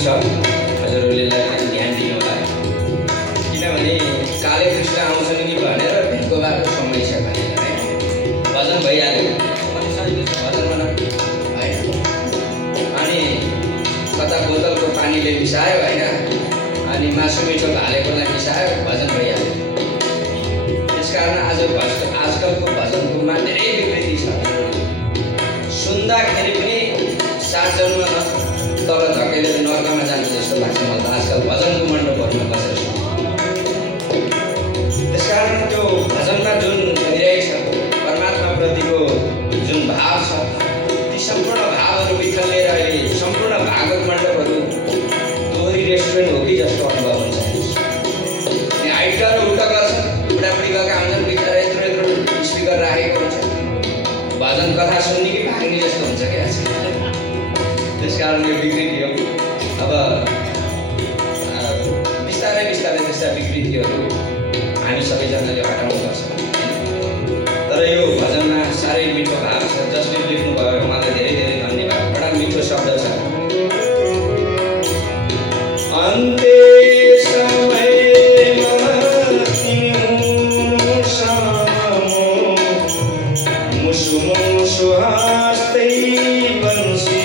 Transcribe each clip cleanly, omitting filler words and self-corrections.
हजुरहरूले ध्यान दिनु होला किनभने काले कृष्ण आउँछन् कि भनेर भेटको बाटो समय छ भनेर है भजन भइहाल्यो पनि सजिलो छ भजन बनाउनु होइन अनि कता बोतलको पानीले मिसायो होइन अनि मासु मिठो हालेकोलाई मिसायो भजन भइहाल्यो। त्यसकारण आजकलको भजनकोमा धेरै विकृति छ। सुन्दाखेरि पनि 7 जन्म तल धकेलेर नर्कमा जान्छ जस्तो लाग्छ मलाई त आजकल भजनको मण्डपहरूमा बसेर। त्यसकारण त्यो भजनमा जुन गहिराइ छ परमात्माप्रतिको जुन भाव छ ती सम्पूर्ण भावहरू बिखल्लिएर अहिले सम्पूर्ण भागवत मण्डपहरू दोहोरी रेस्टुरेन्ट हो कि जस्तो अनुभव हुन्छ। अनि हाइटहरू उल्टा गर्छन् बुढाबुढी गएका हुन्छन् बिचरा यत्रो स्पिकर राखेको हुन्छ भजन कथा सुन्ने कि भाग्ने जस्तो हुन्छ क्या। त्यसकारण यो विकृति हो। अब बिस्तारै बिस्तारै त्यस्ता विकृतिहरू हामी सबैजनाले हटाउनुपर्छ। तर यो भजनमा साह्रै मिठो भाव छ। जसले लेख्नुभयो उहाँलाई धेरै धेरै धन्यवाद। बडा मिठो शब्द छ। अन्त्य समयमा तिम्रो सामु मुसु मुसु हाँस्दै बन्सी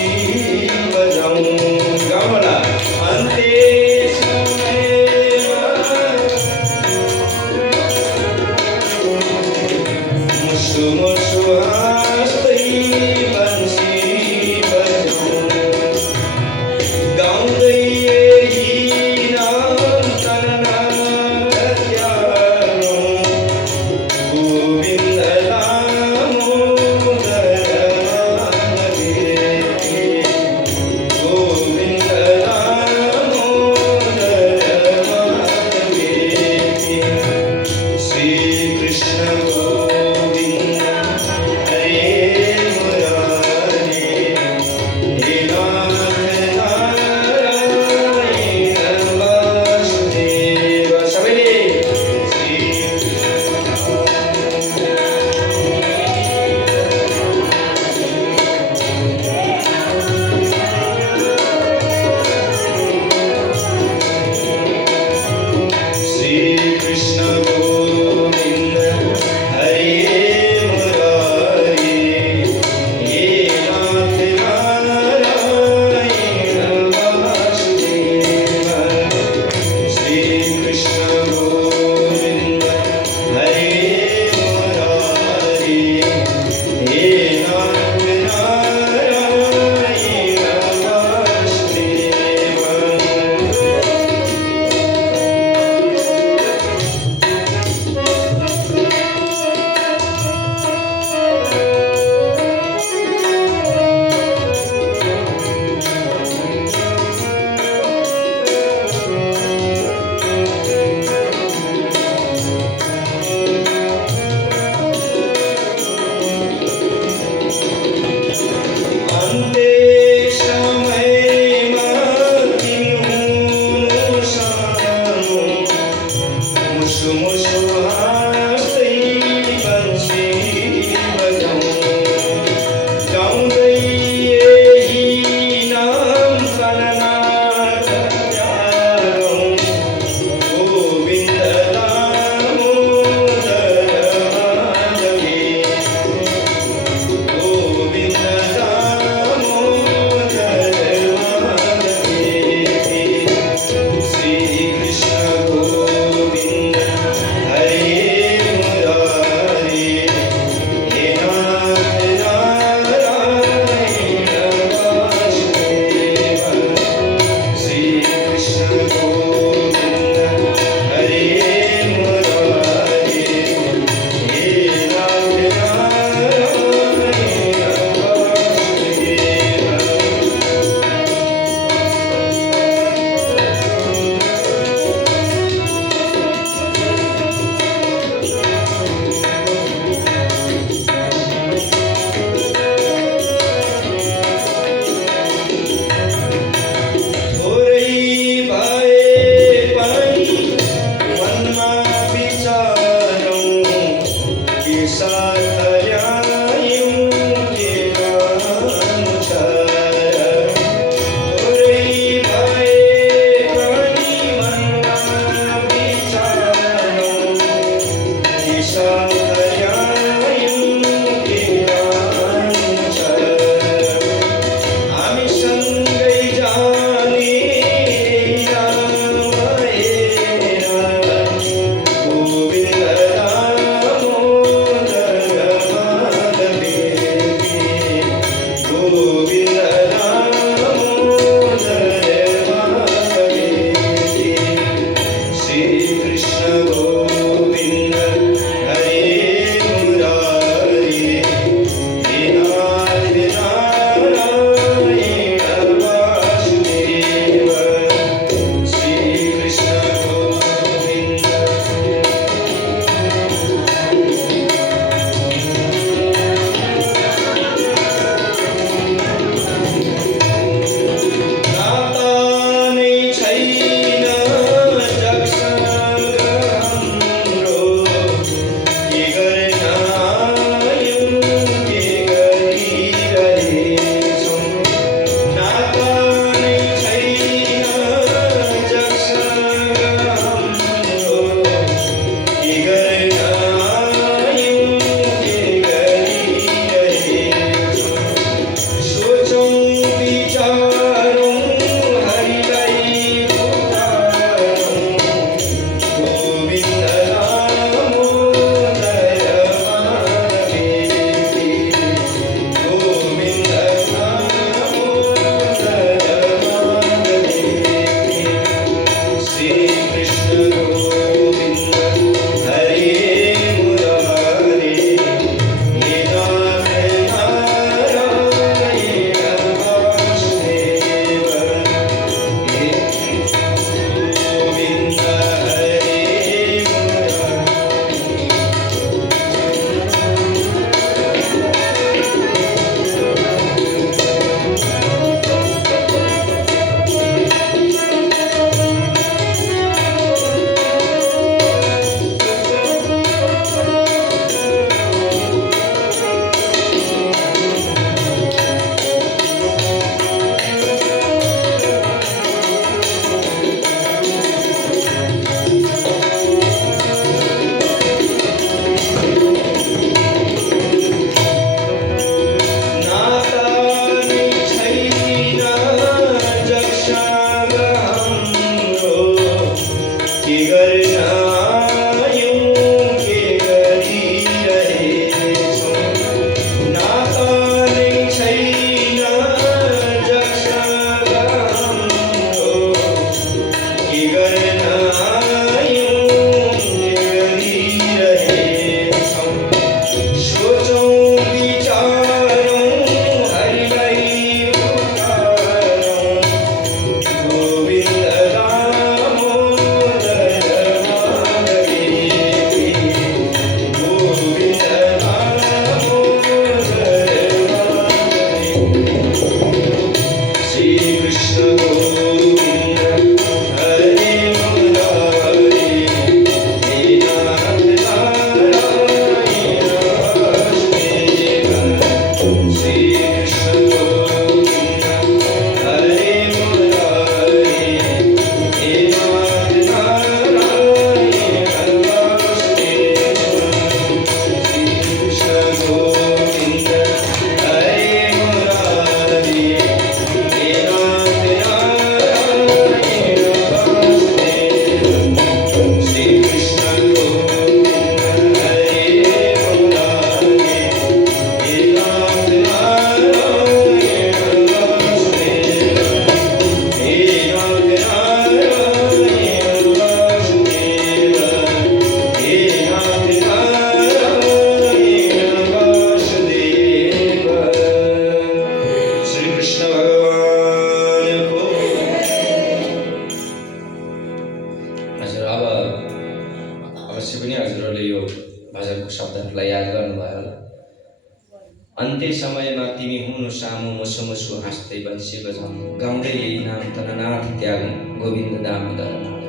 अन्त्य समयमा तिमी हुनु सामु मुसु मुसु हाँस्दै बन्सी बजाउनु गाउँदै यही नाम तननाथ त्यागौँ गोविन्द दामोदर नाथ।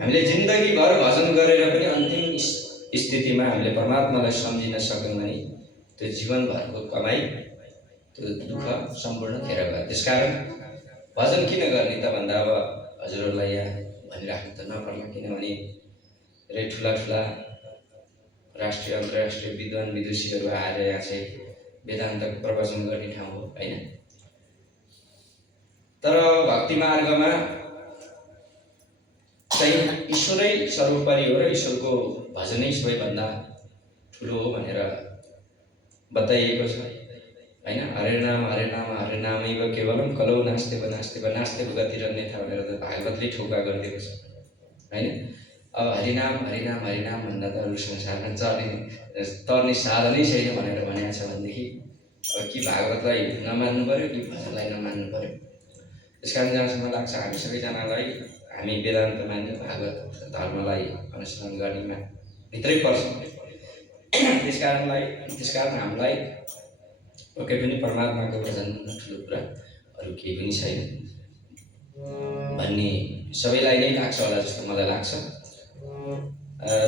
हामीले जिन्दगीभर भजन गरेर पनि अन्तिम स्थितिमा हामीले परमात्मालाई सम्झिन सक्यौँ भने त्यो जीवनभरको कमाई त्यो दुःख सम्पूर्ण खेर गयो। त्यसकारण भजन किन गर्ने त भन्दा अब हजुरहरूलाई यहाँ भनिराख्नु त नपर्ला, किनभने धेरै ठुला ठुला राष्ट्रिय अन्तर्राष्ट्रिय विद्वान विदुषीहरू आएर यहाँ चाहिँ वेदान्तको प्रवचन गर्ने ठाउँ हो होइन। तर भक्ति मार्गमा चाहिँ ईश्वरै सर्वोपरि हो र ईश्वरको भजनै सबैभन्दा ठुलो हो भनेर बताइएको छ होइन। हरे नाम हरे नामैव केवलम कलौ नास्तेव नास्तेव नास्तेव गतिरन्यथा भनेर त भागवतले ठोका गरिदिएको छ होइन। अब हरिनाम भन्दा त अरू संसारमा तर्ने साधनै छैन भनेर भनेको छ भनेदेखि अब कि भागवतलाई नमान्नु पर्यो कि भजनलाई नमान्नु पर्यो। त्यस कारण जहाँसम्म लाग्छ हामी सबैजनालाई हामी वेदान्त मान्ने भागवत धर्मलाई अनुसरण गर्नेमा भित्रै पर्छ। त्यसकारण हामीलाई पक्कै पनि परमात्माको भजन ठुलो कुरा अरू केही पनि छैन भन्ने सबैलाई नै लाग्छ होला जस्तो मलाई लाग्छ।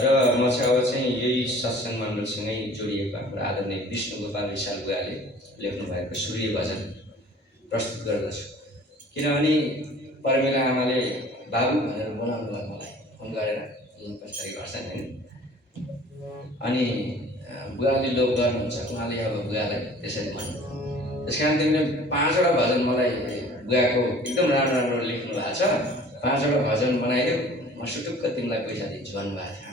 र म चाहिँ अब चाहिँ यही सत्सङ्ग मण्डलसँगै जोडिएको हाम्रो आदरणीय विष्णु गोपाल विशाल बुवाले लेख्नु भएको सूर्य भजन प्रस्तुत गर्दछु। किनभने परमेला आमाले बाबु भनेर बोलाउनु भयो मलाई फोन गरेर कसरी गर्छन् होइन। अनि बुवाले लोभ गर्नुहुन्छ, उहाँले अब बुवालाई त्यसरी भन्नु। त्यस कारण तिमीले 5वटा भजन मलाई बुवाको एकदम राम्रो राम्रो लेख्नु भएको छ, 5वटा भजन बनाइदेऊ, म सुटुक्क तिमीलाई पैसा दिन्छु भन्नुभएको थियो।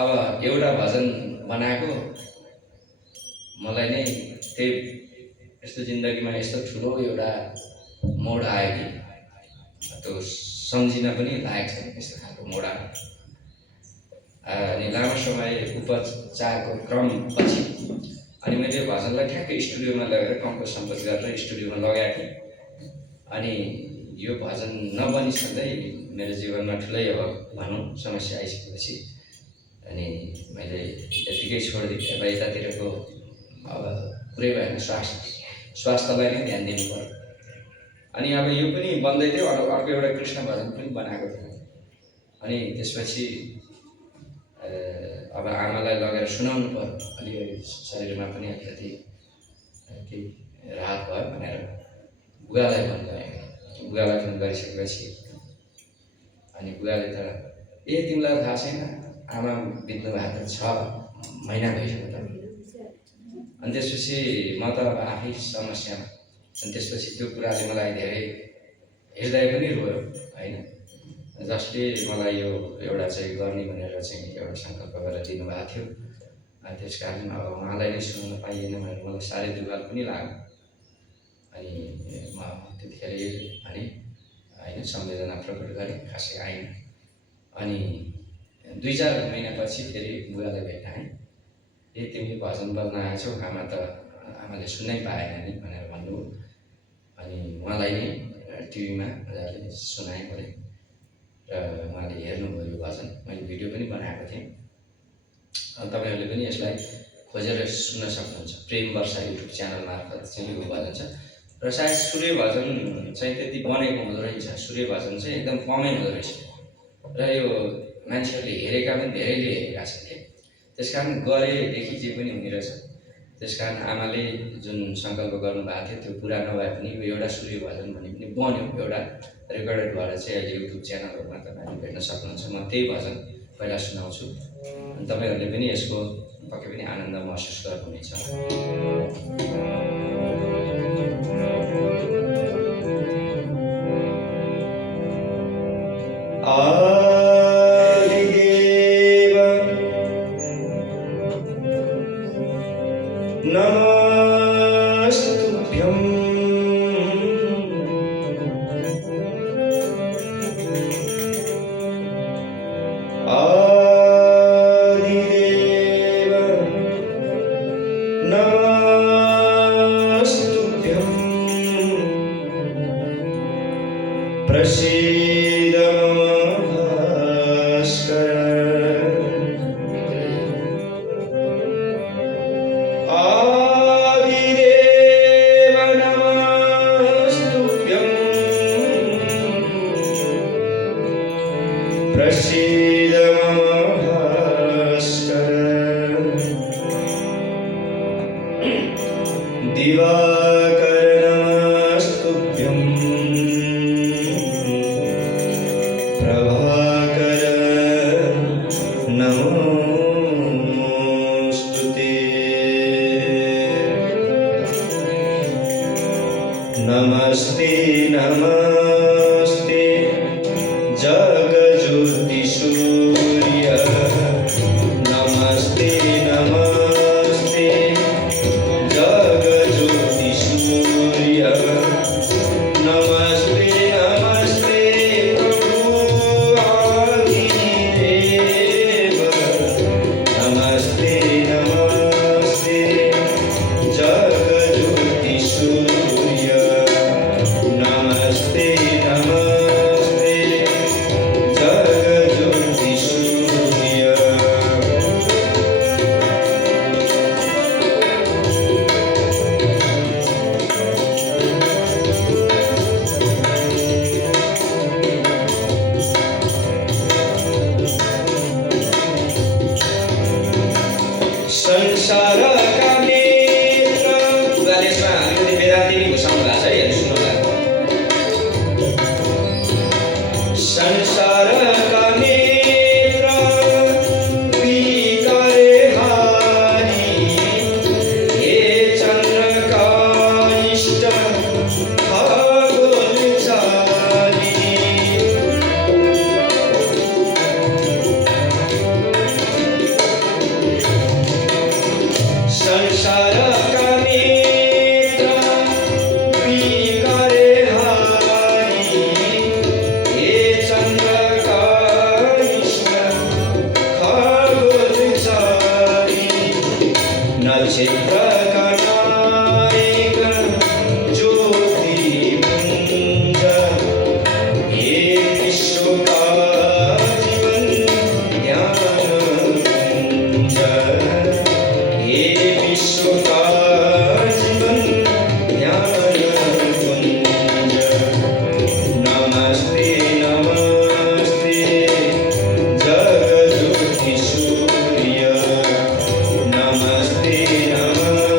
अब एउटा भजन बनाएको मलाई नै त्यही यस्तो जिन्दगीमा यस्तो ठुलो एउटा मोड आयो कि त्यो सम्झिन पनि लागेको छैन यस्तो खालको मोड आयो। अनि लामो समय उपचारको क्रमपछि अनि मैले भजनलाई ठ्याक्कै स्टुडियोमा लगेर कम्पोज सम्पोज गरेर स्टुडियोमा लगाएको थिएँ। अनि यो भजन नबनिसक्दै मेरो जीवनमा ठुलै अब भनौँ समस्या आइसकेपछि अनि मैले यत्तिकै छोडिदिएँ। अब यतातिरको अब पुरै भएन, स्वास्थ्यलाई नै ध्यान दिनु पर्यो। अनि अब यो पनि बन्दै थियो, अर्को एउटा कृष्ण भजन पनि बनाएको थियो। अनि त्यसपछि अब आमालाई लगेर सुनाउनु पर्यो, अलिकति शरीरमा पनि अलिकति केही राहत भयो भनेर बुवालाई फोन गरेँ। बुवालाई फोन गरिसकेपछि अनि बुवाले त तिमीलाई थाहा छैन आमा बित्नु भएको 6 महिना भइसक्यो त। अनि त्यसपछि म त अब आफै समस्यामा, अनि त्यसपछि त्यो कुराले मलाई धेरै हृदय पनि रोयो होइन। जसले मलाई यो एउटा चाहिँ गर्ने भनेर चाहिँ एउटा सङ्कल्प गरेर दिनुभएको थियो। त्यस कारण अब उहाँलाई नै सुन्न पाइएन भनेर मलाई साह्रै दुःख पनि लाग्यो। अनि म त्यतिखेर भने होइन संवेदना प्रकट गरेँ, खासै आएन। अनि 2-4 महिनापछि फेरि बुवालाई भेटाएँ। तिमीले भजन बोल्न आएछौ, आमाले सुन्नै पाएन नि भनेर भन्नुभयो। अनि उहाँलाई नै टिभीमा मजाले सुनाएँ मैले र उहाँले हेर्नुभयो यो भजन। मैले भिडियो पनि बनाएको थिएँ। तपाईँहरूले पनि यसलाई खोजेर सुन्न सक्नुहुन्छ। प्रेम वर्षा युट्युब च्यानल मार्फत चाहिँ यो भजन छ। र सायद सूर्य भजन चाहिँ त्यति बनेको हुँदो रहेछ, सूर्य भजन चाहिँ एकदम कमै हुँदो रहेछ। र यो मान्छेहरूले हेरेका पनि धेरैले हेरेका छन् के। त्यस कारण गरेदेखि जे पनि हुने रहेछ। त्यस कारण आमाले जुन सङ्कल्प गर्नुभएको थियो त्यो पुरा नभए पनि यो एउटा सूर्य भजन भने पनि बन्यो, एउटा रेकर्डेड भएर चाहिँ अहिले युट्युब च्यानलहरूमा तपाईँहरूले भेट्न सक्नुहुन्छ। म त्यही भजन पहिला सुनाउँछु अनि तपाईँहरूले पनि यसको पक्कै पनि आनन्द महसुस गर्नुहुनेछ। आदिदेव नमस्तुभ्यं आदिदेव नमस्तुभ्यं प्रसीद दिवाकर नमस्तुभ्यं प्रभाकर नमोस्तुते नमस्ते नमस्ते जगज्योति सूर्य नमस्ते नमस्ते जगज्योति सूर्य नमस्ते नमस्ते प्रभु आदिदेव नमस्ते नमस्ते जगज्योति सूर्य नमस्ते नमस्ते जगज्योति सूर्य संसारका नेत्र उदालेसमा हामीले वेदान्तिनी घोषाउनु भएको छ है सुन्नु संसारका नेत्र बिकरे हारी हे चन्द्रका इष्ट खगोलचारी संसारका नेत्र बिकरे हारी हे चन्द्रका इष्ट खगोलचारी नक्षत्रका नायक ज्योतिपुञ्ज हे विश्वका जीवन ध्यानपुञ्ज हे विश्वका जीवन ध्यानपुञ्ज नमस्ते नमस्ते जगज्योति सूर्य नमस्ते नमस्ते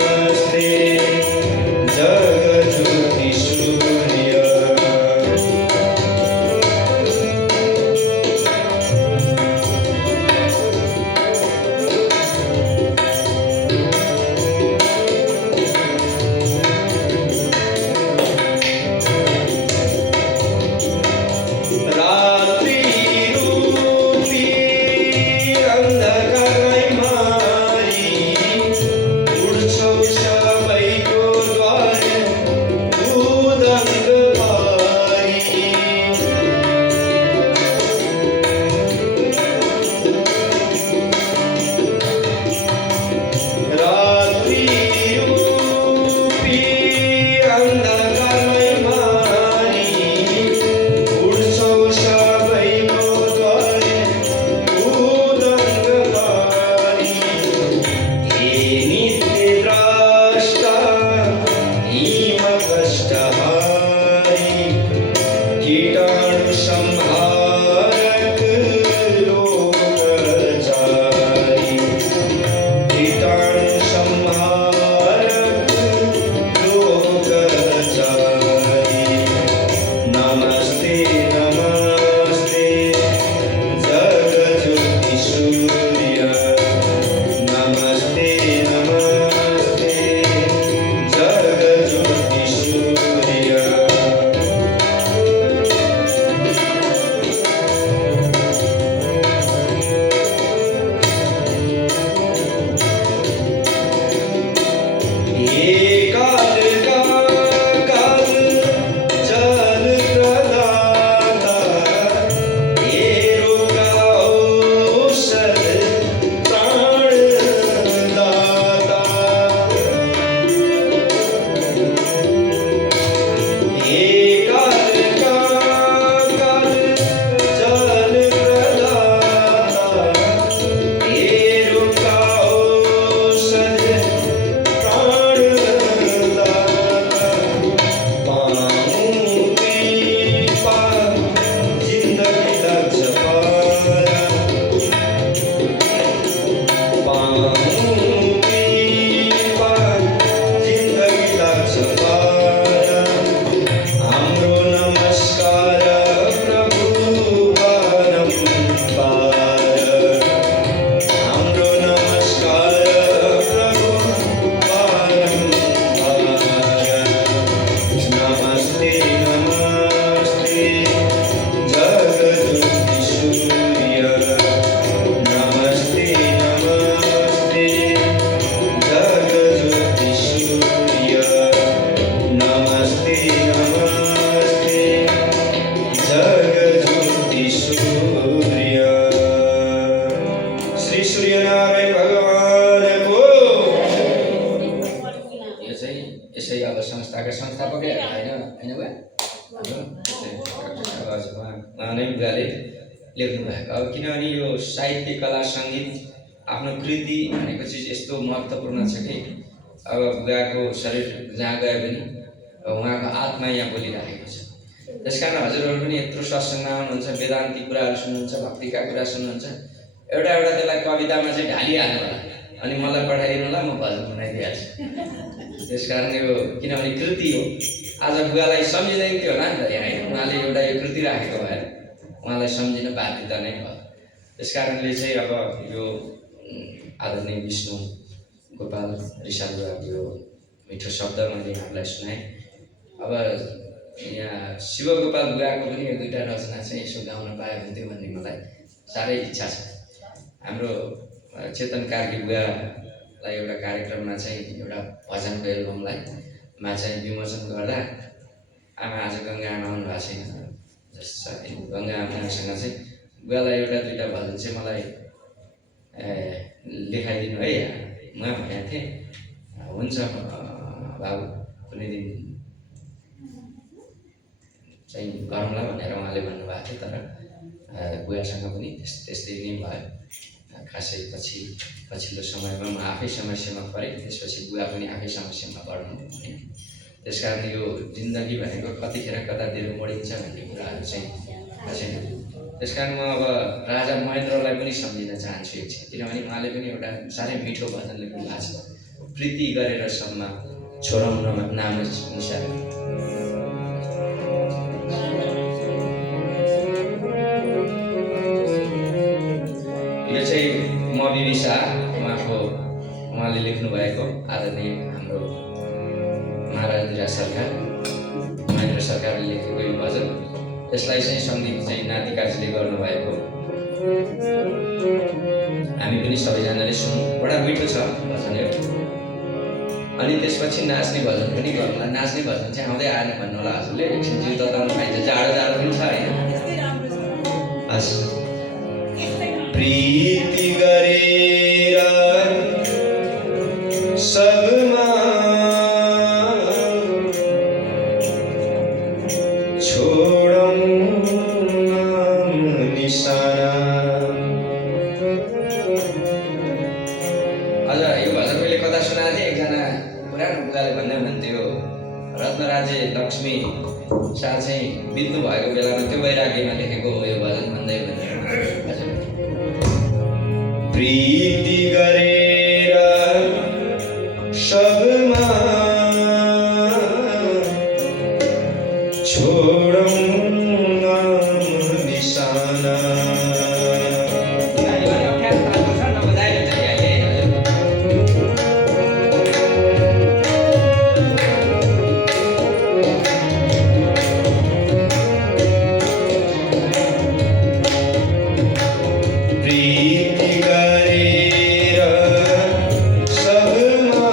संस्थाका संस्थापकै होइन होइन बुवा उहाँ नै बुवाले लेख्नु भएको। अब किनभने यो साहित्य कला सङ्गीत आफ्नो कृति भनेको चिज यस्तो महत्त्वपूर्ण छ कि अब बुवाको शरीर जहाँ गए पनि उहाँको आत्मा यहाँ बोलिरहेको छ। त्यस कारण हजुरहरू पनि यत्रो सत्सङ्गमा आउनुहुन्छ, वेदान्तिक कुराहरू सुन्नुहुन्छ, भक्तिका कुरा सुन्नुहुन्छ, एउटा एउटा त्यसलाई कवितामा चाहिँ ढालिहाल्नु होला अनि मलाई पठाइदिनु होला, म भजन बनाइदिइहाल्छु। त्यस कारण यो किनभने कृति हो, आज बुवालाई सम्झिँदैन थियो होला नि त यहाँ होइन, उहाँले एउटा यो कृति राखेको भएर उहाँलाई सम्झिन बाध्यता नै भयो। त्यस कारणले चाहिँ अब यो आदरणीय विष्णु गोपाल रिसाल बुवाको यो मिठो शब्द मैले यहाँलाई सुनाएँ। अब यहाँ शिवगोपाल बुवाको पनि यो दुईवटा रचना चाहिँ यसो गाउन पायो भने त्यो भन्ने मलाई साह्रै इच्छा छ। हाम्रो चेतन कार्की बुवालाई एउटा कार्यक्रममा चाहिँ एउटा भजनको एल्बमलाई चाहिँ विमोचन गर्दा आमा आज गङ्गा आमा आउनु भएको छैन, जस गङ्गा आमासँग चाहिँ बुवालाई एउटा दुईवटा भजन चाहिँ मलाई लेखाइदिनु है उहाँ भनेको थिएँ। हुन्छ बाबु कुनै दिन चाहिँ गरौँला भनेर उहाँले भन्नुभएको थियो। तर बुवासँग पनि त्यस्तै नै भयो। खासै पछिल्लो समयमा म आफै समस्यामा परेँ, त्यसपछि बुवा पनि आफै समस्यामा पर्नु भने। त्यस कारण यो जिन्दगी भनेको कतिखेर कतातिर मोडिन्छ भन्ने कुराहरू चाहिँ थाहा छैन। त्यस कारण म अब राजा महेन्द्रलाई पनि सम्झिन चाहन्छु एकछिन, किनभने उहाँले पनि एउटा साह्रै मिठो भजन लेख्नु भएको छ, प्रीति गरेर सम्म छोडौँ नाम निसार। यो चाहिँ म विविसा उहाँले लेख्नु भएको आदरणीय हाम्रो महाराज सरकार महेन्द्र सरकारले लेखेको यो भजन, यसलाई चाहिँ सङ्गीत चाहिँ नातिकाजीले गर्नुभएको। हामी पनि सबैजनाले सुन्यौँ, बडा मिठो छ भजन यो। अनि त्यसपछि नाच्ने भजन पनि गर्नुला। नाच्ने भजन चाहिँ आउँदै आएन भन्नु होला हजुरले, एकछिन जिउ तताउनु पाइन्छ, जाडो पनि छ होइन। हस् प्रीति गरेर सबमा छोडौँ निशाना। अझ यो भजन मैले कथा सुनाएको थिएँ, एकजना पुरानो बुवाले भन्दै हुनुहुन्थ्यो रत्नराजे लक्ष्मी शाह चाहिँ बित्नु भएको बेलामा त्यो वैराग्यमा लेखेको हो यो भजन भन्दै भनेर। प्रीति गरेर सबमा छोडौँ निशाना। प्रीति गरेर सबमा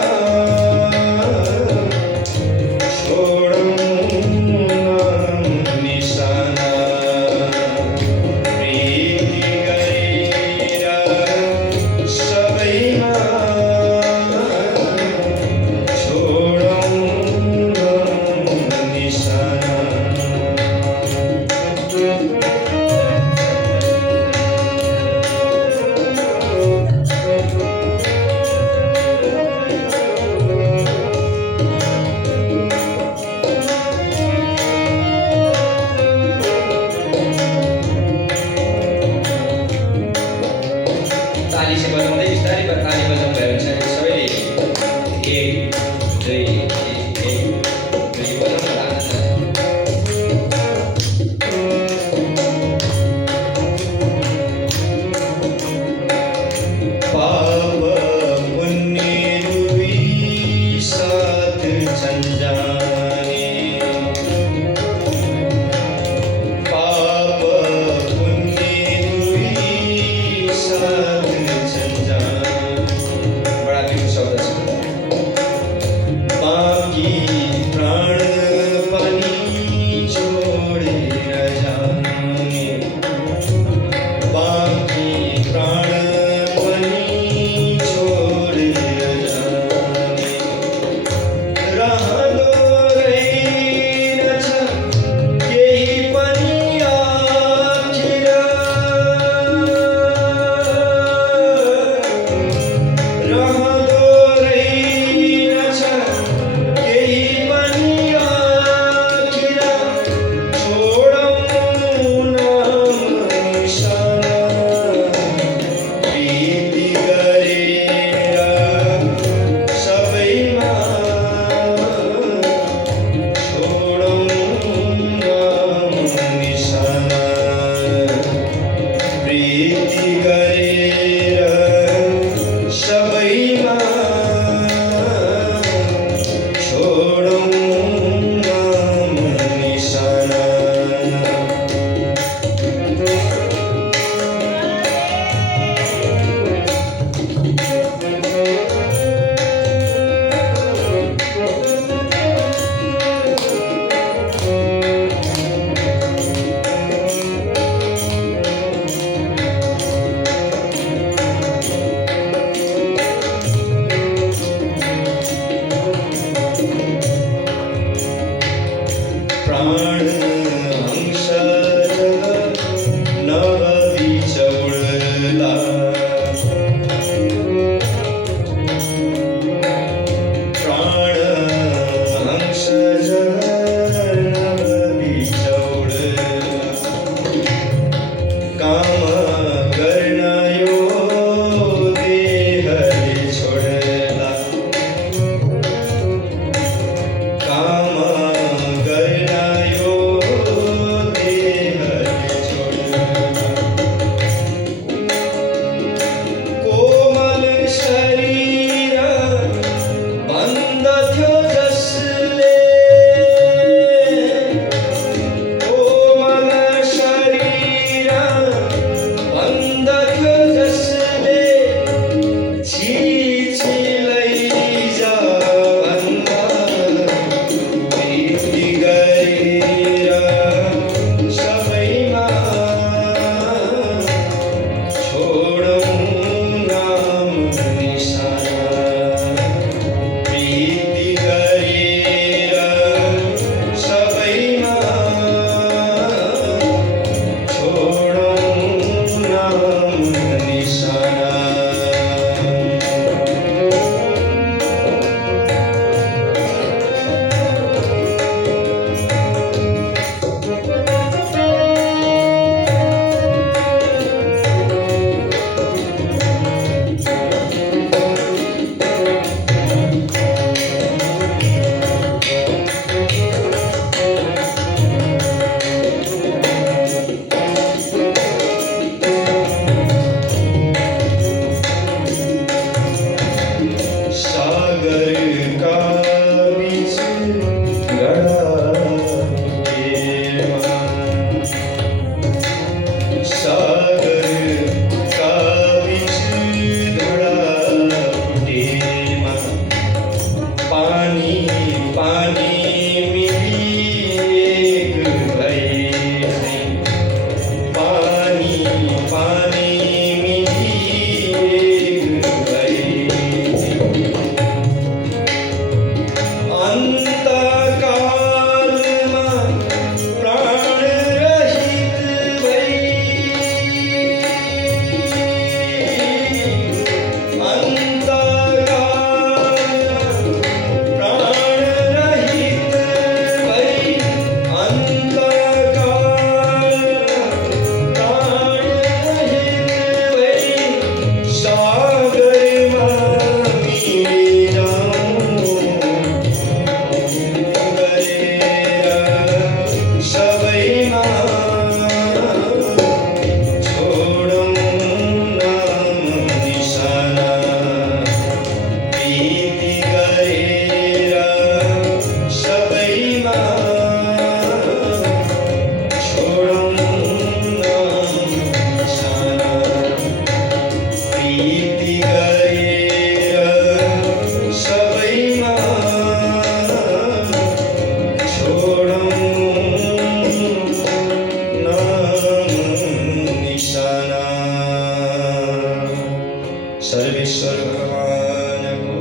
सर्वेश्वर भगवानको।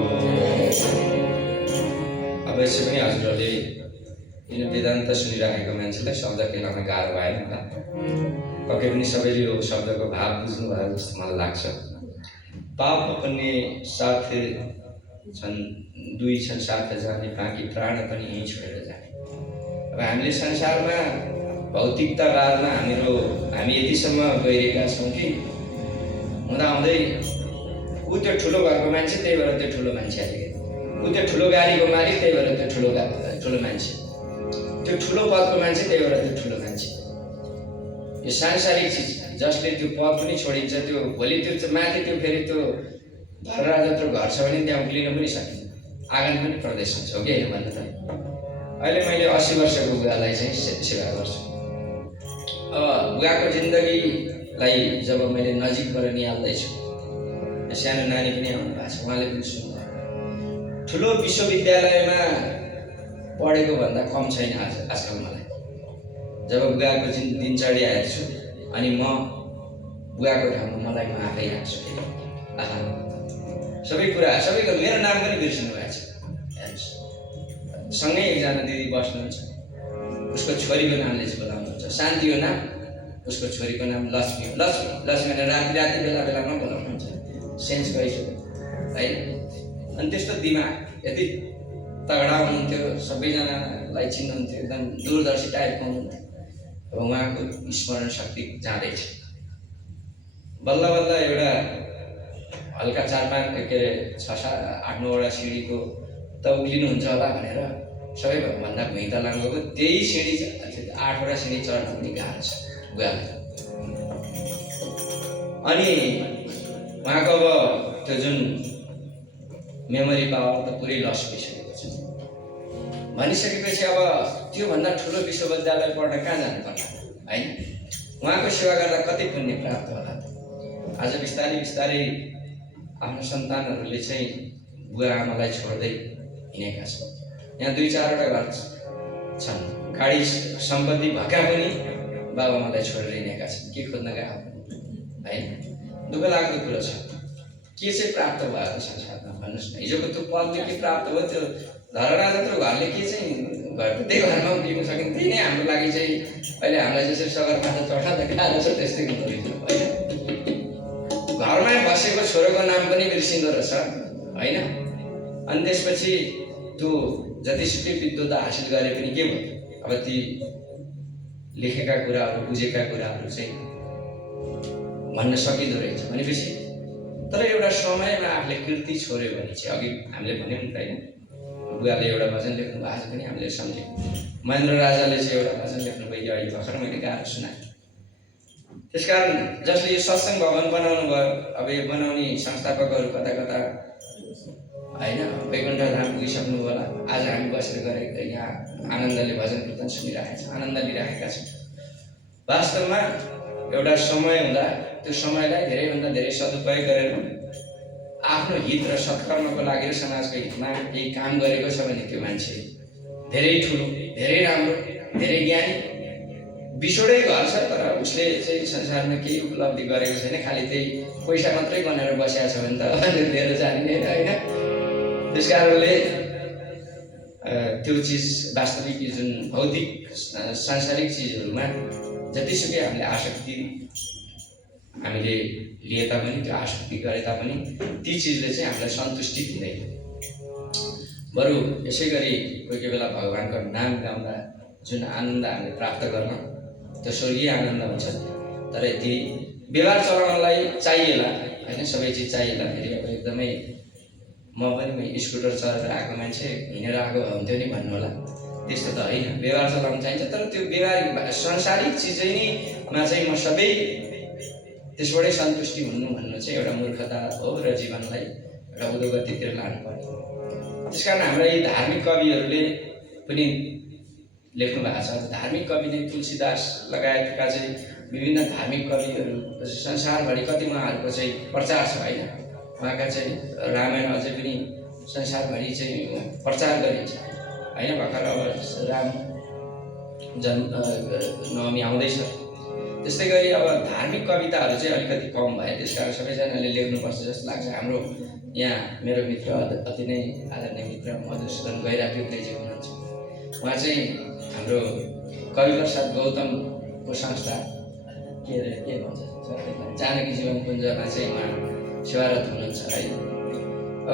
अवश्य पनि हजुरहरूले किन वेदान्त सुनिराखेको मान्छेलाई शब्द केलाउन गाह्रो भएन होला, पक्कै पनि सबैले यो शब्दको भाव बुझ्नुभयो जस्तो मलाई लाग्छ। पाप अपन्ने साथ छन्, दुई छन् साथ जाने, बाँकी प्राण पनि यहीँ छोडेर जाने। अब हामीले संसारमा भौतिकतावादमा हामी यतिसम्म गइरहेका छौँ कि हुँदाहुँदै ऊ त्यो ठुलो घरको मान्छे त्यही भएर त्यो ठुलो मान्छे आइदियो, ऊ त्यो ठुलो गाडीको मालिक त्यही भएर त्यो ठुलो मान्छे, त्यो ठुलो पदको मान्छे त्यही भएर त्यो ठुलो मान्छे। यो सांसारिक चिज जसले त्यो पद पनि छोडिन्छ, त्यो भोलि त्यो माथि त्यो फेरि त्यो धररा जत्रो घर छ भने त्यहाँ उक्लिन पनि सकिन्छ, आँगन पनि प्रदेश हुन्छ। हो कि होइन भन्नु त? अहिले मैले 80 वर्षको बुवालाई चाहिँ सेवा गर्छु। अब बुवाको जिन्दगीलाई जब मैले नजिकबाट निहाल्दैछु, सानो नानी पनि आउनु भएको छ, उहाँले पनि सुन्नुभयो। ठुलो विश्वविद्यालयमा पढेको भन्दा कम छैन आजकल मलाई। जब बुवाको दिनचर्या हेर्छु अनि म बुवाको ठाउँमा मलाई म आफै राख्छु। आहा, सबै कुरा सबैको मेरो नाम पनि बिर्सिनु भएको छ। हेर्नुहोस्, सँगै एकजना दिदी बस्नुहुन्छ, उसको छोरीको नामले चाहिँ बोलाउनुहुन्छ। शान्ति हो नाम, उसको छोरीको नाम लक्ष्मी। लक्ष्मी भनेर राति बेलामा बोलाउनुहुन्छ। सेन्स गरिसक्यो है। अनि त्यस्तो दिमाग यति तगडा हुनुहुन्थ्यो, सबैजनालाई चिन्नुहुन्थ्यो, एकदम दूरदर्शी टाइपको हुनुहुन्थ्यो। अब उहाँको स्मरण शक्ति जाँदैछ। बल्ल एउटा हल्का 4-5 सिँढीको त उक्लिनुहुन्छ होला भनेर सबैभन्दा भुइँ तलाङ गएको, त्यही सिँढी 8वटा सिँढी चढ्न पनि गाह्रो छ बुवालाई। अनि उहाँको अब त्यो जुन मेमोरी पावर त पुरै लस भइसकेको छ। भनिसकेपछि अब त्योभन्दा ठुलो विश्वविद्यालय पढ्न कहाँ जानुपर्ला होइन? उहाँको सेवा गर्दा कति पुण्य प्राप्त होला त? आज बिस्तारै आफ्नो सन्तानहरूले चाहिँ बुवा आमालाई छोड्दै हिँडेका छन्। यहाँ 2-4वटा घर छन्, गाडी सम्पत्ति भएका पनि बाबाआमालाई छोडेर हिँडेका छन्। के खोज्न गएको होइन? दुःख लाग्दो कुरो छ। के चाहिँ प्राप्त भयो त संसारमा भन्नुहोस् न? हिजोको त्यो पदले के प्राप्त भयो? त्यो धररा जत्रो घरले के चाहिँ घर त्यही घरमा उक्लिन सकिन्छ? त्यही नै हाम्रो लागि चाहिँ अहिले हामीलाई जसरी सगरमाथा चढाउँदा गाह्रो छ त्यस्तै हुँदो रहेछ होइन? घरमै बसेको छोरोको नाम पनि बिर्सिँदो रहेछ होइन? अनि त्यसपछि त्यो जतिसुकै विद्वता हासिल गरे पनि के भयो? अब ती लेखेका कुराहरू, बुझेका कुराहरू चाहिँ भन्न सकिँदो रहेछ भनेपछि। तर एउटा समयमा आफूले कृति छोड्यो भने चाहिँ, अघि हामीले भन्यौँ नि त होइन, बुवाले एउटा भजन लेख्नु भएको आज पनि हामीले सम्झ्यौँ। महेन्द्र राजाले चाहिँ एउटा भजन लेख्नुभयो, अहिले भर्खर मैले गाएर सुनाएँ। त्यसकारण जसले यो सत्सङ्ग भवन बनाउनु भयो, अब यो बनाउने संस्थापकहरू कता होइन, वैकुण्ठ धाम पुगिसक्नु होला। आज हामी बसेर गरेको यहाँ आनन्दले भजन कीर्तन सुनिरहेका छौँ, आनन्द लिइरहेका छौँ। वास्तवमा एउटा समय हुँदा त्यो समयलाई धेरैभन्दा धेरै सदुपयोग गरेर आफ्नो हित र सत्कर्मको लागि र समाजको हितमा केही काम गरेको छ भने त्यो मान्छे धेरै ठुलो, धेरै राम्रो, धेरै ज्ञानी, बिछोडै घर छ तर उसले चाहिँ संसारमा केही उपलब्धि गरेको छैन, खालि त्यही पैसा मात्रै बनाएर बसेको छ भने त लिएर जाने होइन। त्यस कारणले त्यो चिज वास्तविक जुन भौतिक सांसारिक चिजहरूमा जतिसुकै हामीले आसक्ति हामीले लिए तापनि, त्यो आसक्ति गरे तापनि ती चिजले चाहिँ हामीलाई सन्तुष्टि दिँदैन। बरु यसै गरी कोही कोही बेला भगवान्को नाम गाउँदा जुन आनन्द हामीले प्राप्त गर्न त्यो स्वर्गीय आनन्द हुन्छ। तर यति व्यवहार चलाउनलाई चाहिएला होइन, सबै चिज चाहिएला। फेरि अब एकदमै म पनि स्कुटर चलाएर आएको मान्छे हिँडेर आएको हुन्थ्यो नि भन्नु होला, त्यस्तो त होइन। व्यवहार चलाउन चाहिन्छ तर त्यो व्यवहारिक सांसारिक चिजै मा चाहिँ म सबै त्यसबाटै सन्तुष्टि हुनु भन्नु चाहिँ एउटा मूर्खता हो र जीवनलाई एउटा उद्योगतितिर लानुपर्छ। त्यस कारण हाम्रा यी धार्मिक कविहरूले पनि लेख्नु भएको छ। धार्मिक कवि नै तुलसीदास लगायतका चाहिँ विभिन्न धार्मिक कविहरू संसारभरि कति उहाँहरूको चाहिँ प्रचार छ होइन। उहाँका चाहिँ रामायण अझै पनि संसारभरि चाहिँ प्रचार गरिन्छ होइन। भर्खर अब राम जन्मनवमी आउँदैछ, त्यस्तै गरी अब धार्मिक कविताहरू चाहिँ अलिकति कम भए, त्यस कारण सबैजनाले लेख्नुपर्छ जस्तो लाग्छ। हाम्रो यहाँ मेरो मित्र अति नै आदरणीय मित्र मधुसूदन गैराप्युक्लेजी हुनुहुन्छ। उहाँ चाहिँ हाम्रो कविप्रसाद गौतमको संस्था के भन्छ जानकी जीवन कुञ्जमा चाहिँ उहाँ सेवारत हुनुहुन्छ है।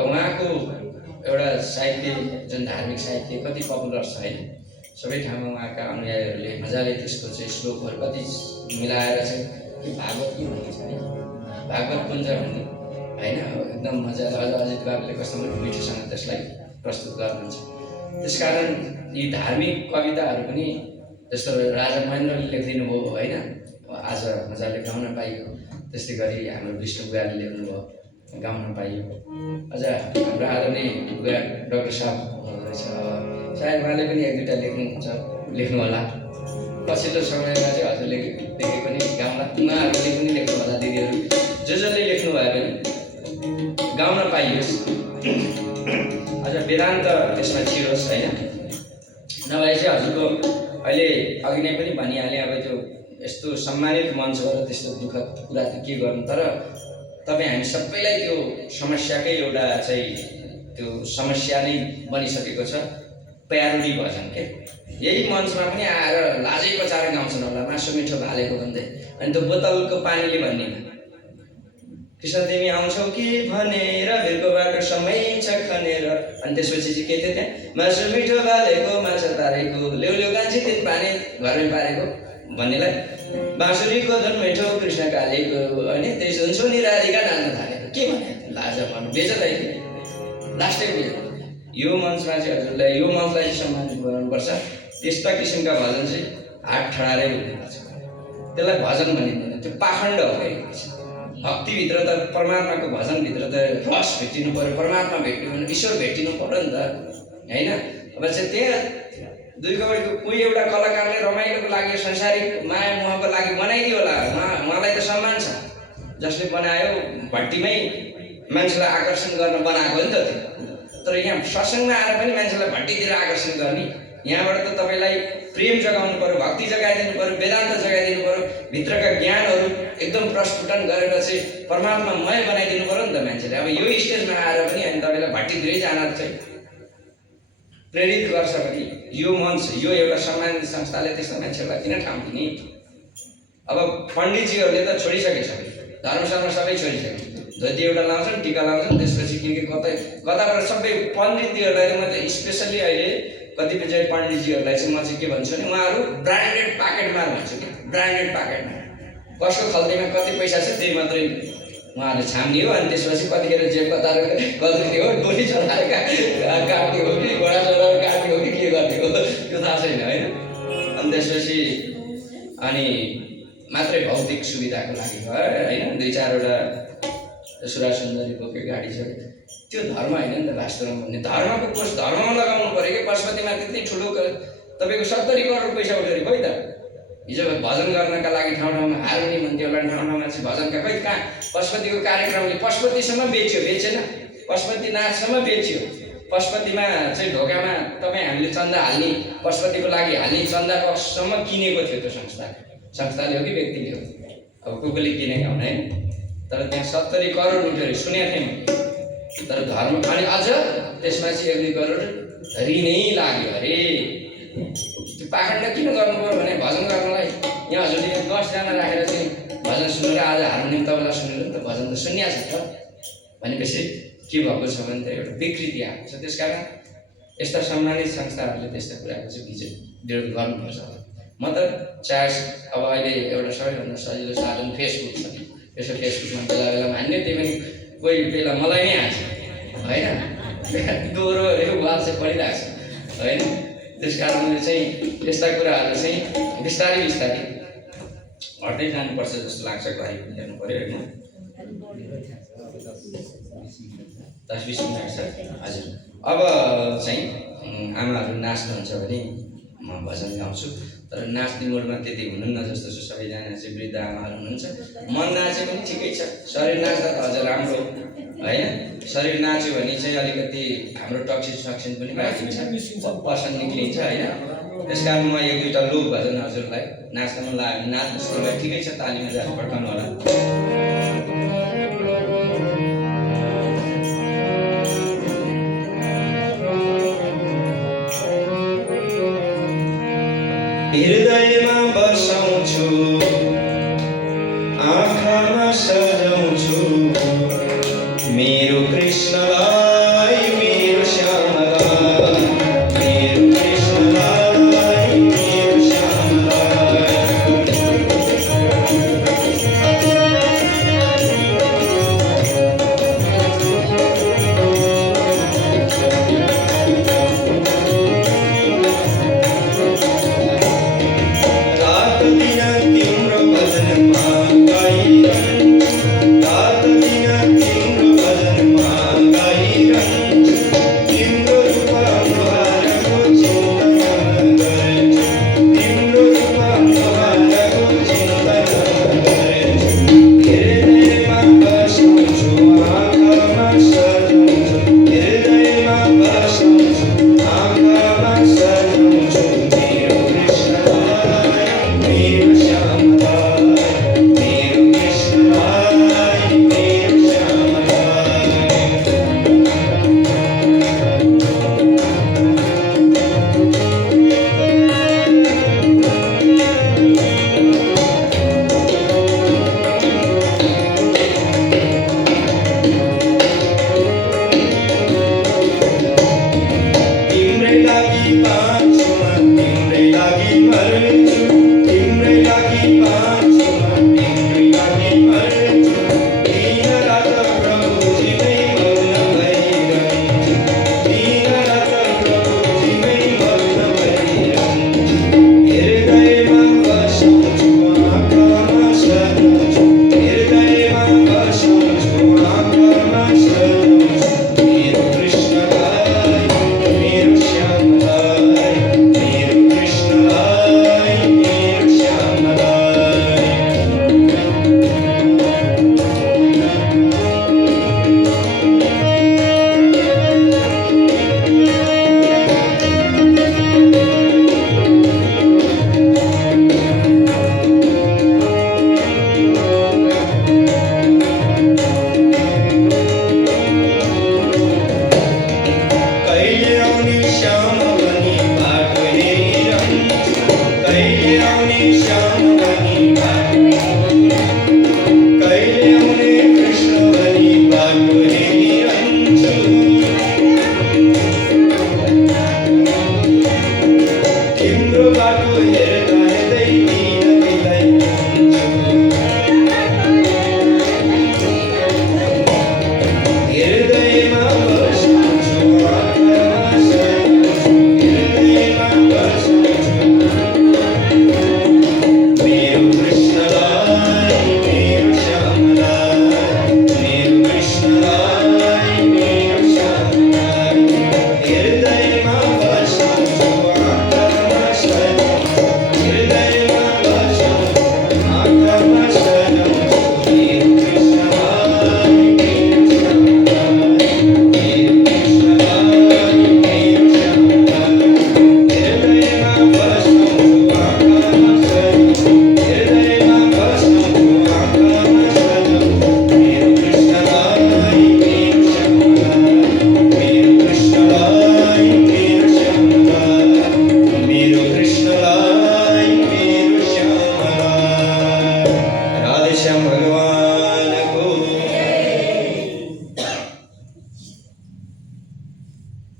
उहाँको एउटा साहित्य जुन धार्मिक साहित्य कति पपुलर छ होइन, सबै ठाउँमा उहाँका अनुयायीहरूले मजाले त्यसको चाहिँ श्लोकहरू कति मिलाएर चाहिँ भागवत के भनिन्छ है, भागवत कुञ्ज भन्ने होइन, एकदम मजाले अजित बाबुले कस्तो मिठोसँग त्यसलाई प्रस्तुत गर्नुहुन्छ। त्यसकारण यी धार्मिक कविताहरू पनि जस्तो राजा महेन्द्रले लेखिदिनु भयो होइन, आज मजाले गाउन पाइयो। त्यस्तै गरी हाम्रो विष्णु बुवाले लेख्नुभयो, गाउन पाइयो। अझ हाम्रो आदरणीय बुवा डाक्टर साहब हुनुहुँदो रहेछ, अब सायद उहाँले पनि एक दुईवटा लेख्नु होला। पछिल्लो समयमा चाहिँ हजुरले लेखे पनि गाउँला, उहाँहरूले पनि लेख्नु होला। दिदीहरू जसले लेख्नु भयो भने गाउन पाइयोस्, अझ वेदान्त त्यसमा छिरोस् होइन। नभए चाहिँ हजुरको अहिले अघि नै पनि भनिहालेँ, अब त्यो यस्तो सम्मानित मञ्चबाट त्यस्तो दुःखद कुरा त के गर्नु। तर तपाईँ हामी सबैलाई त्यो समस्याकै एउटा चाहिँ त्यो समस्या नै बनिसकेको छ प्यारोडी भजन के। यही मञ्चमा पनि आएर लाजै बचाएर गाउँछन् होला, मासु मिठो भालेको भन्दै। अनि त्यो बोतलको पानीले भन्ने कृष्ण तिमी आउँछौ कि भनेर भिरको बाटो समय छ खनेर। अनि त्यसपछि चाहिँ के थियो त्यहाँ, मासु मिठो भालेको माछा तारेको ल्याउ गान्छे तिन पानी घरमै पारेको भन्नेलाई बाँसुरीको धुन मिठो कृष्ण कालीको होइन, त्यस हुन्छु नि राधिका डाल्न थालेको के भने लाज भन्नु बेजत आइदियो, लास्टै बेजत। यो मञ्चमा चाहिँ हजुरलाई यो मञ्चलाई चाहिँ सम्मानित बनाउनुपर्छ। त्यस्ता किसिमका भजन चाहिँ हात ठडारै हुनुपर्छ, त्यसलाई भजन भनिँदैन, त्यो पाखण्ड हो। भक्तिभित्र त परमात्माको भजनभित्र त रस भेटिनु पऱ्यो, परमात्मा भेट्नु पऱ्यो, ईश्वर भेटिनु पऱ्यो नि त होइन। अब चाहिँ त्यहाँ दुई करोडको कोही एउटा कलाकारले रमाइलोको लागि संसारिक माया मोहको लागि बनाइदियो होला, उहाँलाई त सम्मान छ। जसले बनायो भट्टीमै मान्छेलाई आकर्षण गर्न बनाएको हो नि त त्यो। तर यहाँ सत्सङ्गमा आएर पनि मान्छेलाई भट्टीतिर आकर्षण गर्ने, यहाँबाट त तपाईँलाई प्रेम जगाउनु पऱ्यो, भक्ति जगाइदिनु पऱ्यो, वेदान्त जगाइदिनु पऱ्यो, भित्रका ज्ञानहरू एकदम प्रस्फुटन गरेर चाहिँ परमात्मामय बनाइदिनु पऱ्यो नि त मान्छेले। अब यो स्टेजमा आएर पनि अनि तपाईँलाई भट्टीतिरै जान चाहिँ प्रेरित गर्छ भने यो मञ्च, यो एउटा सम्मानित संस्थाले त्यस्तो मान्छेहरूलाई किन ठाउँ दिने। अब पण्डितजीहरूले त छोडिसके सबै, धर्मसर्म सबै छोडिसके, धोती एउटा लाउँछन्, टिका लाउँछन्, त्यसपछि के कताबाट सबै पण्डितजीहरूलाई म त स्पेसल्ली अहिले कतिपय चाहिँ पण्डितजीहरूलाई चाहिँ म चाहिँ के भन्छु भने उहाँहरू ब्रान्डेड पाकेटमार भन्छु कि, ब्रान्डेड पाकेटमार। कसको खल्तीमा कति पैसा छ त्यही मात्रै उहाँहरूले छाम्ने हो। अनि त्यसपछि कतिखेर जेब कतार गल्ती हो, गोली चलाएर काट्ने हो कि घोडा चलाएर काट्ने हो कि के गर्ने हो त्यो थाहा छैन होइन। अनि त्यसपछि अनि मात्रै भौतिक सुविधाको लागि भयो होइन, दुई चारवटा सुरा सुन्दरी बोकेको गाडी छ त्यो धर्म होइन नि त वास्तवमा भन्ने। धर्मको कोष धर्ममा लगाउनु पऱ्यो कि पशुपतिमा त्यति ठुलो तपाईँको 70 करोड पैसा उठेर खोइ त। हिजो भजन गर्नका लागि ठाउँ ठाउँमा हार्मोनियम हुन्थ्यो होला, ठाउँ ठाउँमा चाहिँ भजनका खोइ कहाँ पशुपतिको कार्यक्रमले पशुपतिसम्म बेचेन, पशुपति नाचसम्म बेच्यो। पशुपतिमा चाहिँ ढोकामा तपाईँ हामीले चन्दा हाल्ने पशुपतिको लागि हाल्ने चन्दा बक्ससम्म किनेको थियो त्यो संस्थाले हो कि व्यक्तिले हो, अब कसले किनेका हुन् होइन। तर त्यहाँ 70 करोड उठ्यो अरे सुनेको थिएँ मैले। तर धर्म अनि अझ त्यसमा चाहिँ 1-2 करोड ऋणै लाग्यो अरे। त्यो पाखण्ड किन गर्नु पर्यो भने भजन गर्नलाई यहाँ हजुरले 10 जना राखेर चाहिँ भजन सुनेर आज हार्मोनियम तबला सुनेर नि त भजन त सुनिहाल्छ त भनेपछि के भएको छ भने त एउटा विकृति आएको छ। त्यसकारण यस्ता सम्मानित संस्थाहरूले त्यस्ता कुराको चाहिँ विरोध गर्नुपर्छ। म त चाहे अब अहिले एउटा सबैभन्दा सजिलो साधन फेसबुक छ, यसो फेसबुकमा बेला बेलामा हान्ने, त्यही पनि कोही बेला मलाई नै हान्छ होइन, दोहोरोहरू वाल चाहिँ पढिरहेको छ होइन। त्यस कारणले चाहिँ यस्ता कुराहरू चाहिँ बिस्तारै बिस्तारै हट्दै जानुपर्छ जस्तो लाग्छ। घरि पनि हेर्नु पऱ्यो होइन। 10-20 मिनट छ हजुर। अब चाहिँ आमाहरू नाच्नुहुन्छ भने म भजन गाउँछु, तर नाच्ने मोडमा त्यति हुनुहुन्न जस्तो छ। सबैजना चाहिँ वृद्ध आमाहरू हुनुहुन्छ। मन नाचे पनि ठिकै छ, शरीर नाच्दा त अझ राम्रो होइन। शरीर नाच्यो भने चाहिँ अलिकति हाम्रो टक्सिन पनि बाँचिन्छ, पर्सन निक्लिन्छ होइन। त्यस कारण म 1-2टा लोक भजन हजुरलाई नाच्न मन लाग्यो भने नाच्नुहोस्, तपाईँ ठिकै छ, तालीमा जानु पड्काउनु होला। हृदयमा बसाउँछु, आँखामा सजाउँछु मेरो कृष्णलाई, मेरो श्यामलाई, मेरो कृष्णलाई, मेरो श्यामलाई। रात दिन तिम्रो भजनमा गाइरहन्,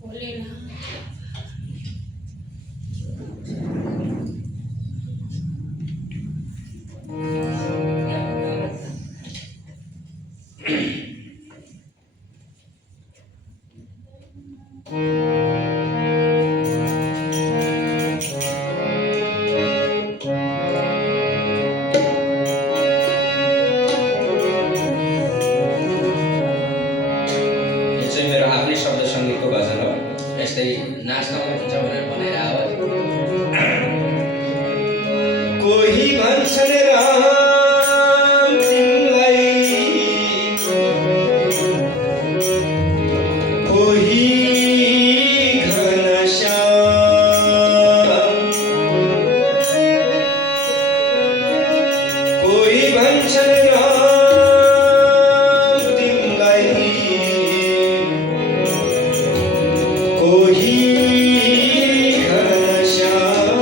बोले ना। यो चाहिँ मेरो आफ्नै शब्द सङ्गीतको भजन हो। यस्तै नाच्न मन हुन्छ भनेर बनाएर आवाज। कोही भन्छन् राम तिमीलाई, कोही घनश्याम, कोही भन्छन् राम तिमीलाई, कोही घनश्याम,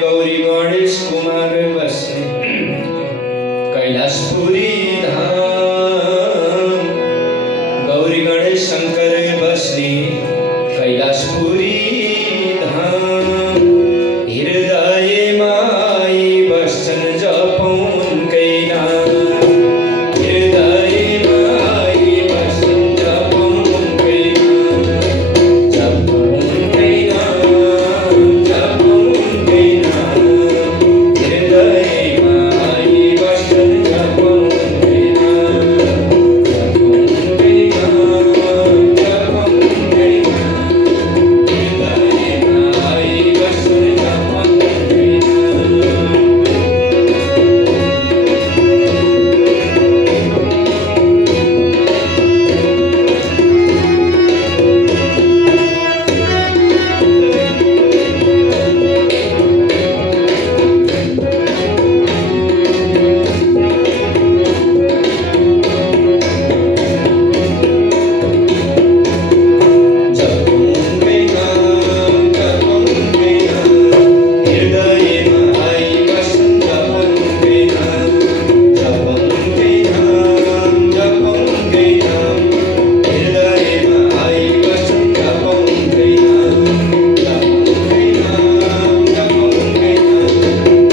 गौरी गणेश कुमार बस्ने कैलाशपुरी धाम, गौरी गणेश शङ्कर बस्ने कैलाशपुरी धाम, हृदयमा आई बस्छन् जपौँ उनकै नाम, हृदयमा आई बस्छन् जपौँ उनकै नाम, जपौँ उनकै नाम, जपौँ उनकै नाम, हृदयमा आई बस्छन् जपौँ उनकै नाम, जपौँ उनकै नाम, जपौँ उनकै नाम, हृदयमा आई बस्छन् जपौँ उनकै नाम। जपौँ उनकै नाम, जपौँ उनकै नाम, हृदयमा आई बस्छन् जपौँ उनकै नाम, जपौँ उनकै नाम, जपौँ उनकै नाम, हृदयमा आई बस्छन् जपौँ उनकै नाम, जपौँ उनकै नाम, जपौँ उनकै नाम,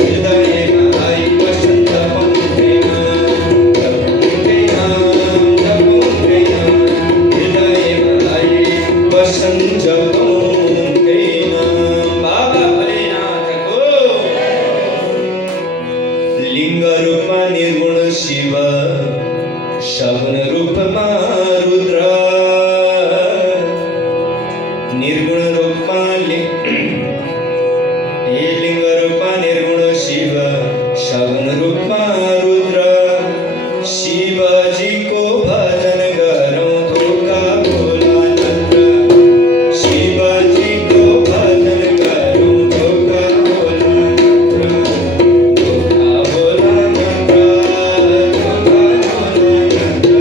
हृदयमा आई बस्छन् जपौँ उनकै नाम, जपौँ उनकै नाम, जपौँ उनकै नाम, हृदयमा आई बस्छन् जपौँ उनकै नाम। बाबा भोलेनाथको लिङ्ग रूपमा निर्गुण शिव, सगुण रूपमा रुद्र, निर्गुण रूपमा हे लिङ्ग रूपमा निर्गुण शिव, सगुण रूपमा रुद्र, शिवजीको भजन गरौँ धोका भोला नत्र, शिवजीको भजन गरौँ धोका भोला नत्र, धोका भोला नत्र, धोका भोला नत्र,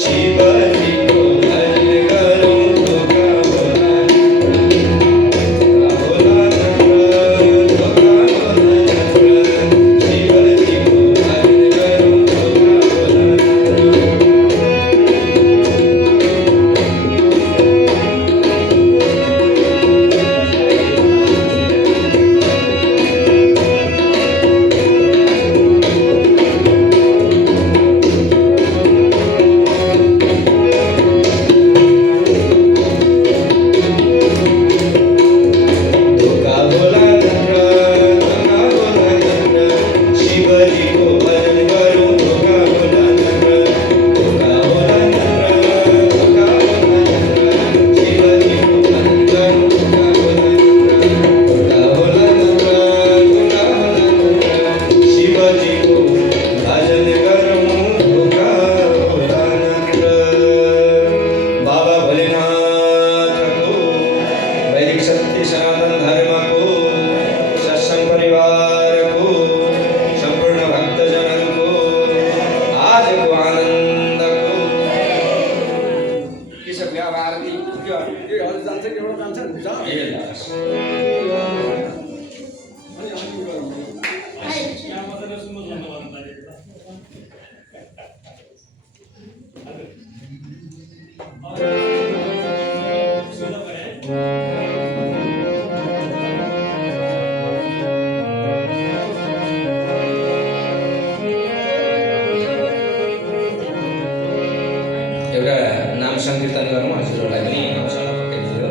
शिवजीको भजन गरौँ धोका भोला नत्र, धोका भोला नत्र, धोका भोला नत्र, शिवजीको भजन गरौँ धोका भोला नत्र। धोका भोला नत्र, धोका भोला नत्र, शिवजीको भजन गरौँ धोका भोला नत्र, धोका भोला नत्र, धोका भोला नत्र, शिवजीको भजन गरौँ धोका भोला नत्र, धोका भोला नत्र, धोका भोला नत्र, शिवजीको भजन गरौँ धोका भोला नत्र। बाबा भोलेनाथको वैदिक सत्य सनातन धर्मको सत्सङ्ग परिवारको सम्पूर्ण भक्तजनहरूको आजको आनन्दको के छ बिहा भारती के हो? जान्छ केवल जान्छ ए लास। एउटा नाम सङ्कीर्तन गरौँ, हजुरहरूलाई पनि नामसँग पठाइदियो।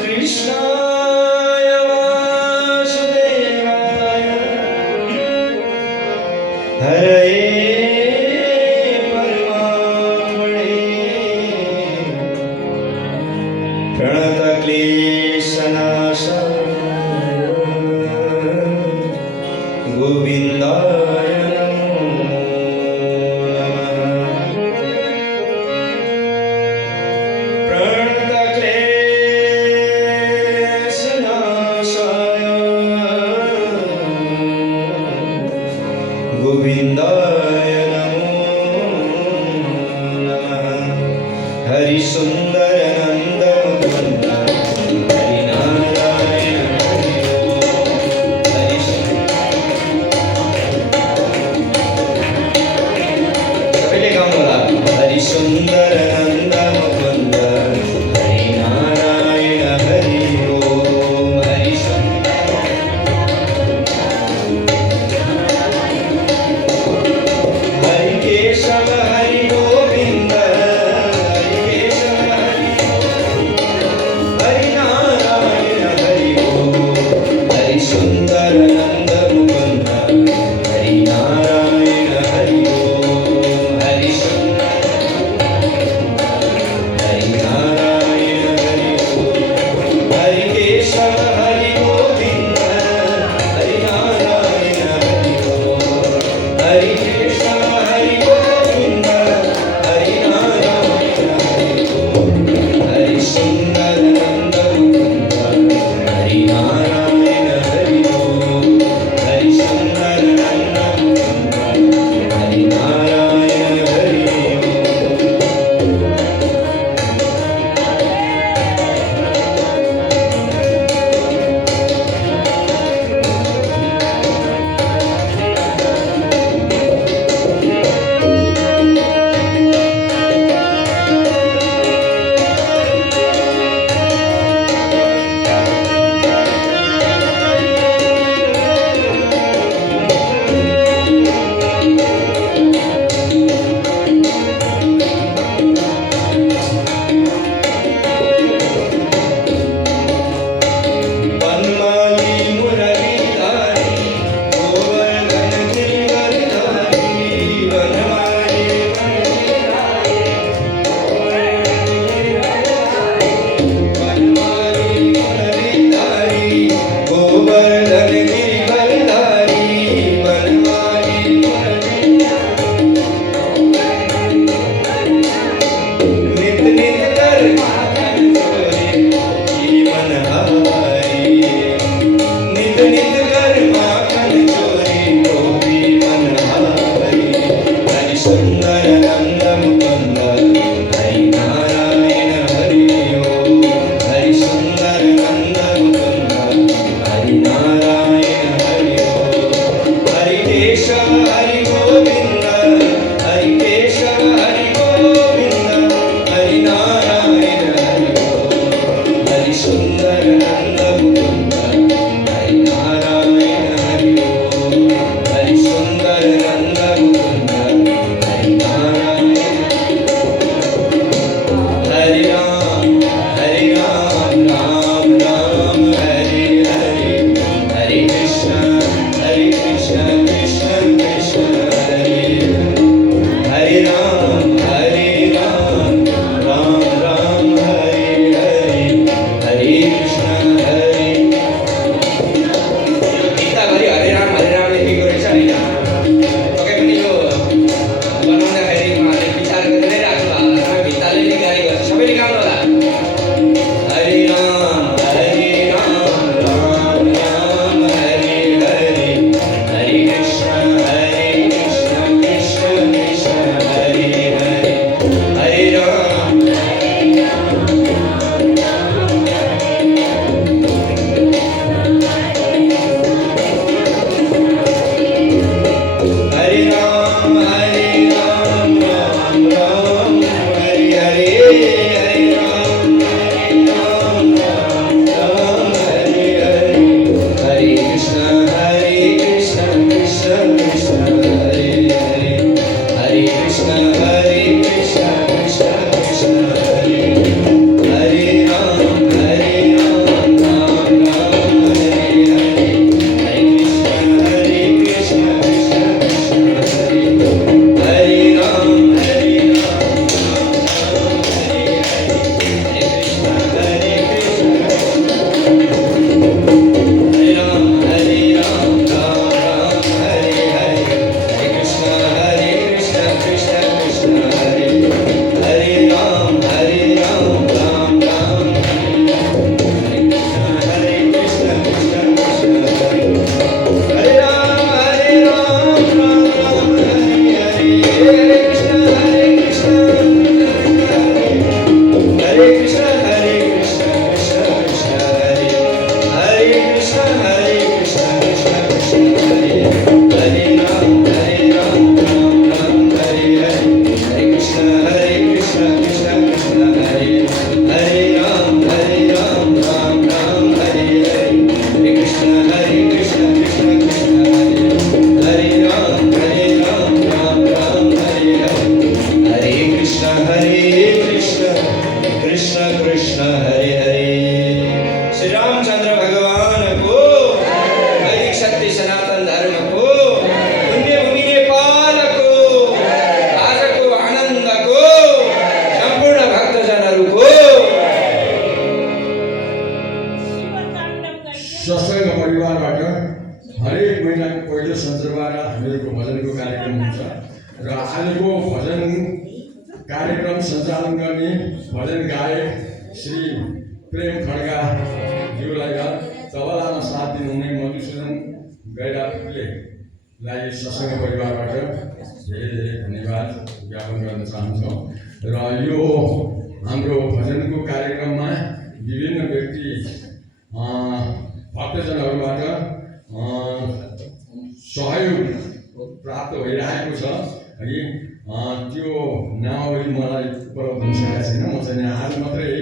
कृष्णाय वासुदेवाय हरये परमात्मने प्रणतक्लेशनाशाय गोविन्दाय नमो नमः। प्रणतक्लेशनाशाय सत्सङ्ग परिवारबाट हरेक महिनाको पहिलो शनिबार हामीहरूको भजनको कार्यक्रम हुन्छ र आजको भजन कार्यक्रम सञ्चालन गर्ने भजन गायक श्री प्रेम खड्गाज्यूलाई तबलामा साथ दिनुहुने मधुसूदन गैरातीलाई सत्सङ्ग परिवारबाट धेरै धेरै धन्यवाद ज्ञापन गर्न चाहन्छौँ। र यो हाम्रो भजनको कार्यक्रममा विभिन्न व्यक्ति भक्तजनहरूबाट सहयोग प्राप्त भइरहेको छ है। त्यो नामावली मलाई उपलब्ध हुन सकेको छैन। म चाहिँ आज मात्रै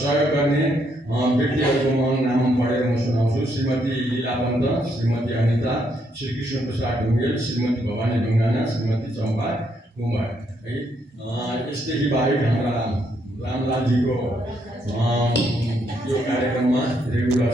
सहयोग गर्ने व्यक्तिहरूको म नाम पढेर म सुनाउँछु। श्रीमती लीला पन्त, श्रीमती अनिता, श्री कृष्ण प्रसाद ढुङ्गेल, श्रीमती भवानी ढुङ्गाना, श्रीमती चम्पा कुमार है। यसदेखि बाहेक हाम्रा रामलालजीको यो कार्यक्रममा रेगुलर